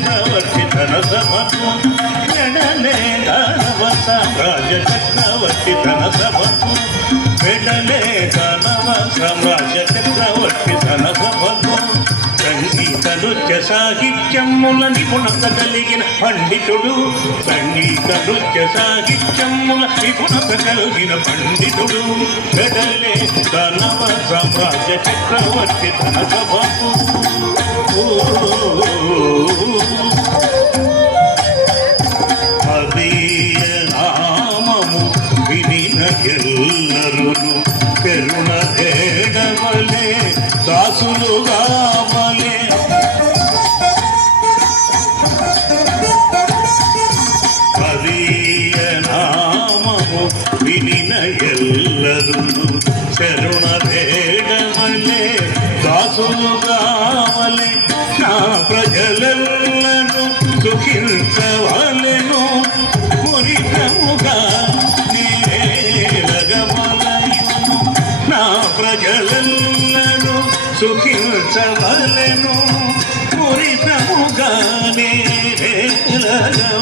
చక్రవర్తి ధన సభకు వెడలే దానవ సామ్రాజ్య చక్రవర్తి ధన సభకు వెడలే దానవ సామ్రాజ్య చక్రవర్తి ధన సభకు సంగీత నృత్య సాహిత్యముల నిపుణత కలిగిన పండితుడు సంగీత నృత్య సాహిత్యముల నిపుణత కలిగిన పండితుడు వెడలే దానవ సామ్రాజ్య చక్రవర్తి ధన సభకు అదీయ నామము వినిన ఎల్లరును కరుణ ఏడవలే దాసులుగావలే అదీయ నామము వినిన ఎల్లరును కరుణ ఏడవలే దాసులుగావలే నా ప్రజలను సుఖించవలెను మురితముగా నేలగవలయును నా ప్రజలను సుఖించవలెను మురితముగా నేలగవలయును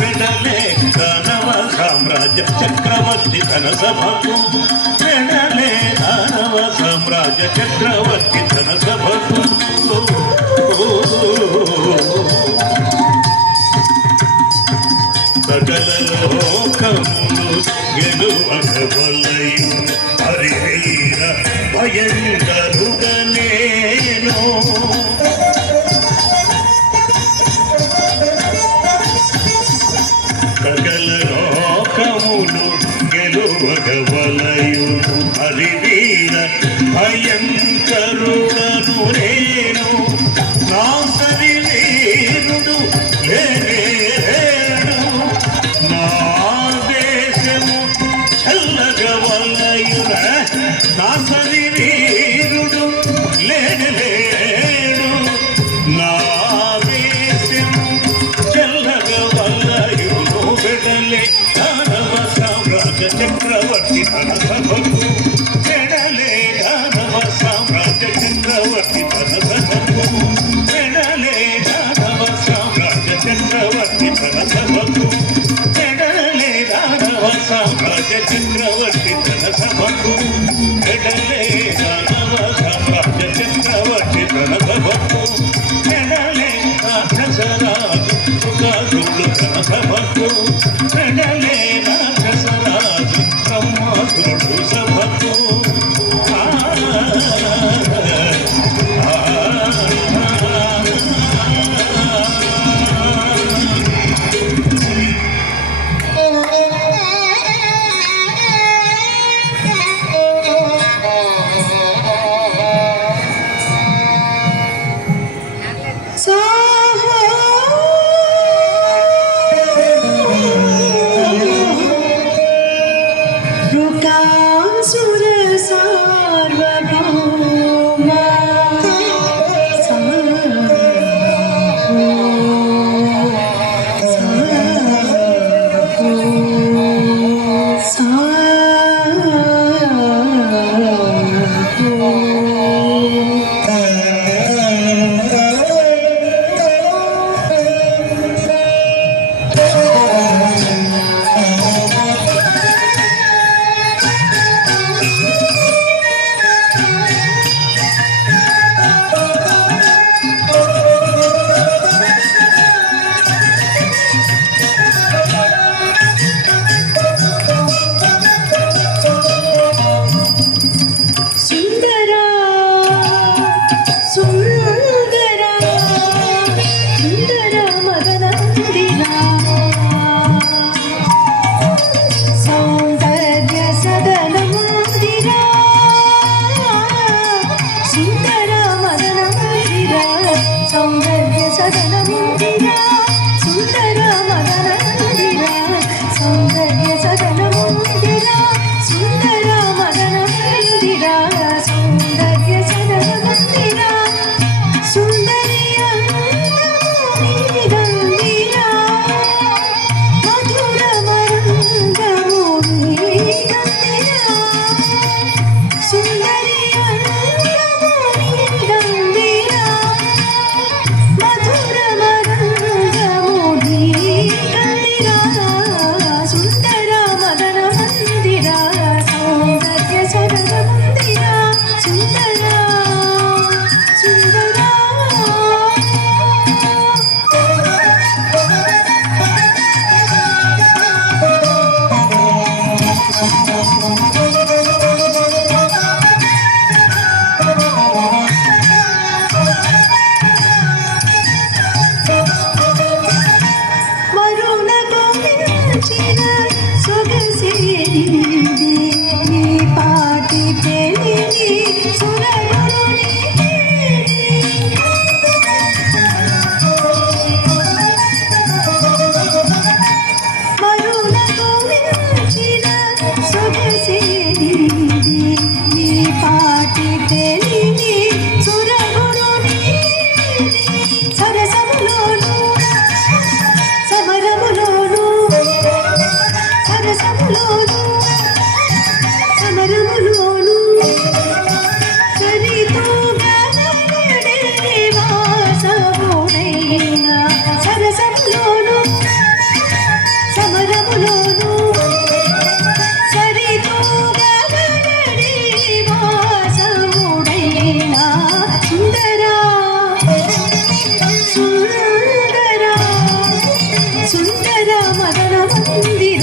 వెడలే దానవ సామ్రాజ్య చక్రవర్తి ధన సభకు వెడలే దానవ సామ్రాజ్య చక్రవర్తి ధన సభకు సకల లోకములు గెలువగవలయు హరివీర భయంకరుడనేను సకల లోకములు గెలువగవలయు హరివీర భయంకరుడను నేను నా సరి వీరుడు లేడు నా దేశము చల్లగవలయున నా సరి వీరుడు లేడు నా దేశము చల్లగవలయును వెడలే దానవ సామ్రాజ్య చక్రవర్తి ధన సభకు వెడలే దానవ సామ్రాజ్య చక్రవర్తి ధన సభకు వెడలే దానవ సామ్రాజ్య చక్రవర్తి ధన సభకు వెడలే దానవ సామ్రాజ్య చక్రవర్తి ధన సభకు వెడలే దానవ సామ్రాజ్య చక్రవర్తి ధన సభకు వెడలే రాక్షసరాజు సుఖాసుడు ధన సభకు వెడలే రాక్షసరాజు బ్రహ్మాసురుడు సభకు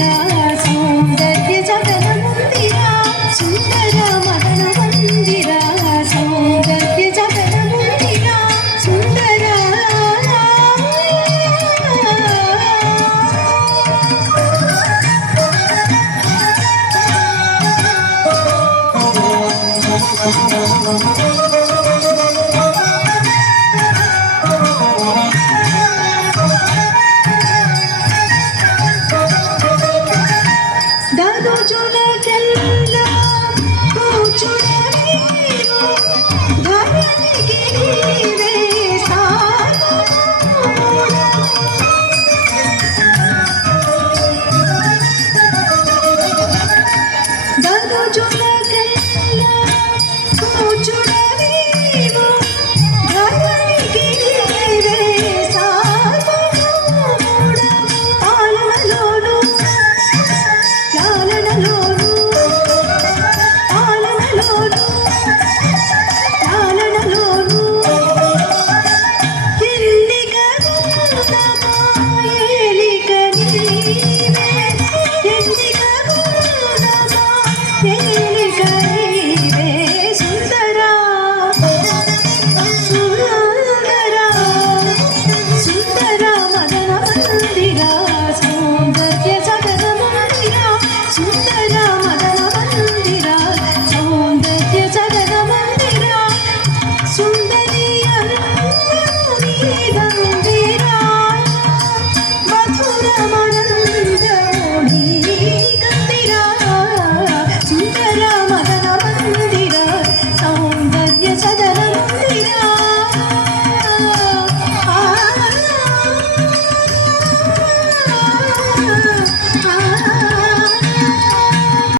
రా